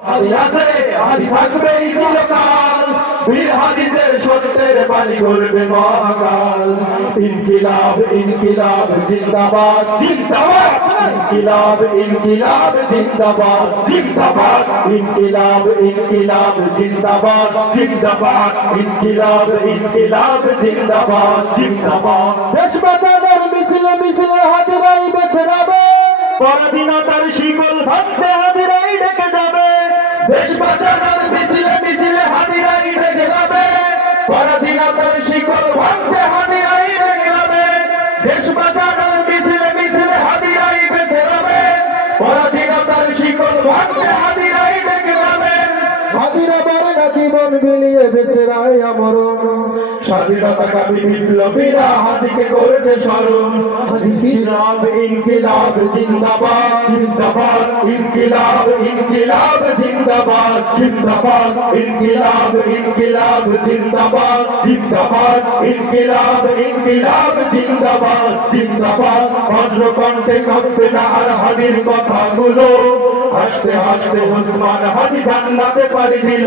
হাদি আছে হাদি থাকবেই চিরকাল বীর হাদিদের সত্যের বাণী করবে মহাকাল ইনকিলাব ইনকিলাব জিন্দাবাদ জিন্দাবাদ ইনকিলাব ইনকিলাব জিন্দাবাদ জিন্দাবাদ ইনকিলাব ইনকিলাব জিন্দাবাদ জিন্দাবাদ ইনকিলাব ইনকিলাব জিন্দাবাদ জিন্দাবাদ দেশ বাঁচানোর মিছিলে মিছিলে হাদিরাই বেঁচে যাবে পরাধীনতার শিকল ভাঙতে হাদিরাই ডেকে যাবে দেশ বাঁচানোর মিছিলে মিছিলে হাদিরাই বেঁচে যাবে পরাধীনতার শিকল ভাঙতে হাদিরাই ডেকে যাবে দেশ বাঁচানোর মিছিলে মিছিলে হাদিরাই বেঁচে যাবে পরাধীনতার শিকল ভাঙতে হাদিরাই ডেকে যাবে হাদিরা বলে না জীবন বিলিয়ে বেঁচে রায় আমরণ স্বাধীনতা কামী বিপ্লবীরা হাদিকে করেছে স্মরণ ইনকিলাব ইনকিলাব জিন্দাবাদ জিন্দাবাদ ইনকিলাব ইনকিলাব জিন্দাবাদ জিন্দাবাদ ইনকিলাব ইনকিলাব জিন্দাবাদ জিন্দাবাদ ইনকিলাব ইনকিলাব জিন্দাবাদ জিন্দাবাদ বজ্রকণ্ঠে কাঁপবে না আর হাদির কথাগুলো হাসতে হাসতে ওসমান হাদি জান্নাতে পাড়ি দিল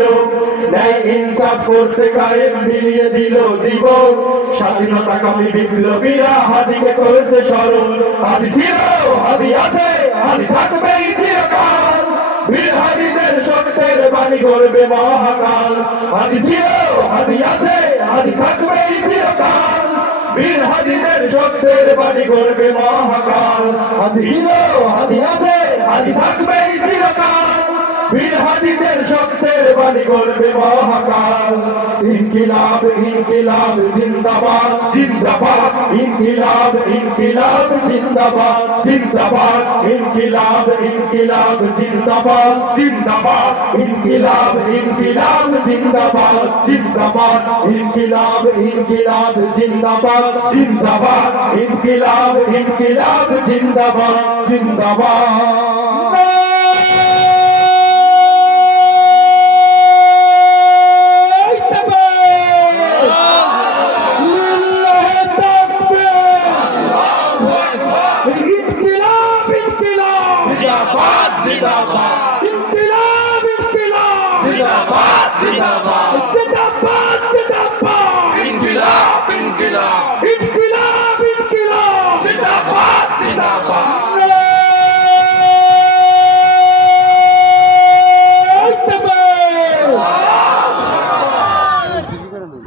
ন্যায় ইনসাফ করতে কায়েম বিলিয়ে দিল জীবন স্বাধীনতা কামী বিপ্লবীরা হাদিকে করেছে স্মরণ হাদি ছিল হাদি আছে হাদি থাকবেই চিরকাল বীর হাদিদের সত্যের বাণী করবে মহাকাল হাদি ছিল হাদি আছে হাদি থাকবেই চিরকাল বীর হাদিদের সত্যের বাণী করবে মহাকাল হাদি ছিল হাদি আছে হাদি থাকবেই চিরকাল বীর হাদিদের সত্যের বাণী করবে মহাকাল ইনকিলাব ইনকিলাব জিন্দাবাদ জিন্দাবাদ ইনকিলাব ইনকিলাব জিন্দাবাদ জিন্দাবাদ ইনকিলাব ইনকিলাব জিন্দাবাদ জিন্দাবাদ ইনকিলাব ইনকিলাব জিন্দাবাদ জিন্দাবাদ ইনকিলাব ইনকিলাব জিন্দাবাদ জিন্দাবাদ ইনকিলাব ইনকিলাব জিন্দাবাদ জিন্দাবাদ जिंदाबाद जिंदाबाद इनकिलाब इनकिलाब जिंदाबाद जिंदाबाद जिंदाबाद जिंदाबाद इंकिलाब इंकिलाब इनकिलाब इनकिलाब जिंदाबाद जिंदाबाद